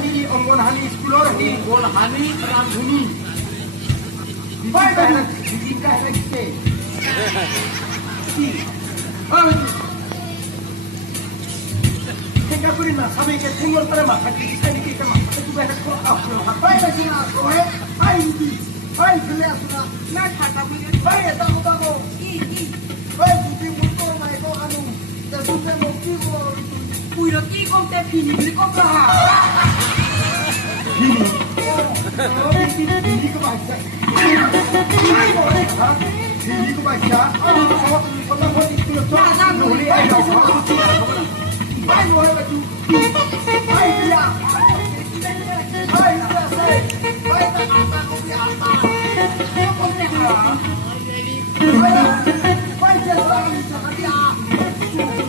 আহি অঙ্গনহানি স্কুলৰ আহি অঙ্গনহানি ৰান্ধনি দিদিনকা হেলা দিছে কি ঠেকা কৰি নাচাবে এতিয়া ঠেঙৰ পৰা মাথা দিছে নেকি এতিয়া মাথাটো কিবা এটা পাই পাইছে না কয় পাই নেকি পাই ফেলে আছো না না ঠাটা বুঝে পাই এটা মোটাব কি পাই বুদ্ধি মুক্ত মাইক আনু তাৰপিছতে মোক কি পুইরো কি কমতে ফিনি বুলি কম রহা Hindi ko baca. Hindi ko baca. Kalau mau itu lepas, boleh ayo. Baik boleh baju. Baik dia. Baik dia saya. Baik tak tak kau biasa. Kau biasa. Baik dia lagi cakap dia.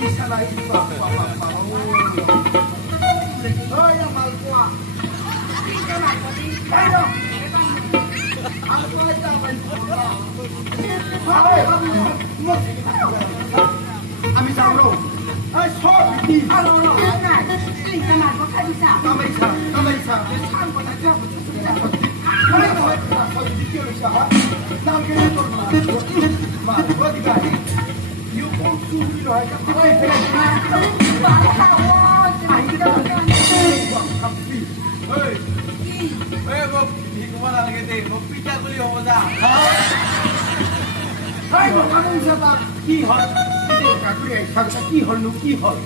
Bisa lagi apa. Oh ya mal kuah. Ayo. Aku aja main bola. Ami Sauro. Ai short đi. Alo alo này, cái cái mặt có khai đi sao? Kamisa. Sang có ta chưa? Ai nói là có gì kia là sao? Nam cái này tôi mà có gì cả. Yêu con su đi rồi các bạn ơi. Bà sao ơi, mày cái đó là Hey. Eh, kok di kemana lagi teh? Mau pijak beli apa dah? Hai một anh sao কি হল এই কাকুরে সাথে কি হল নু কি হল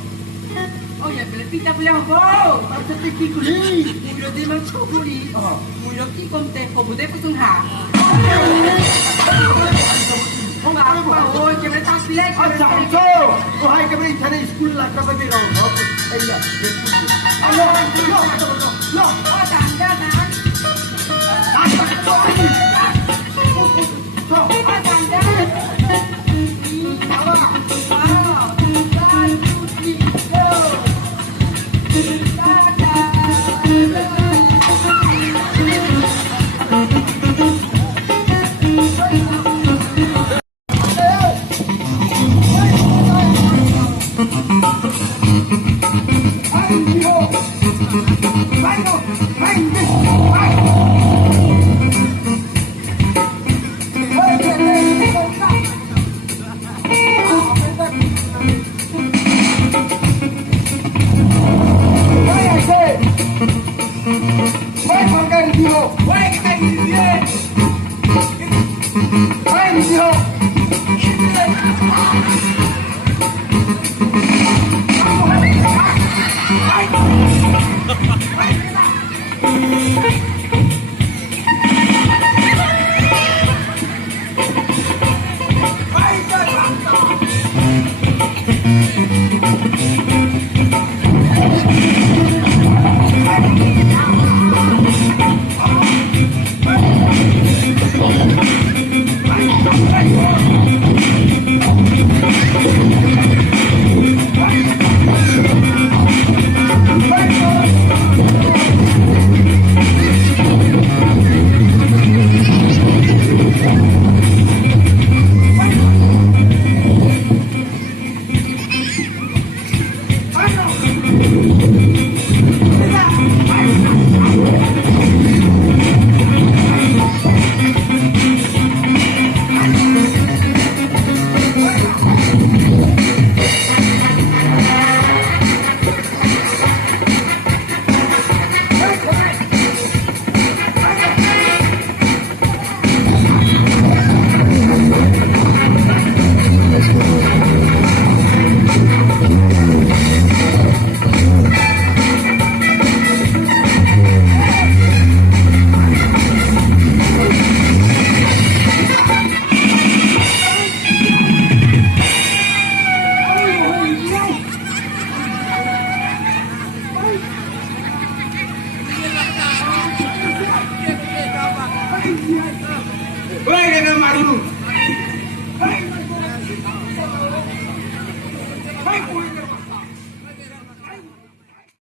ôi ya beli pita beli apa? তার সাথে কি করি Puiro di mang chokuri. Puiro ki komte kobude putung ha. Không apa ôi, cái này tao pilih. আচ্ছা তো ও হাই কে এখানে স্কুল লাগা বাজে রাও এই না আলো লো Ôi tàn ra tàn. Ôi tàn ra.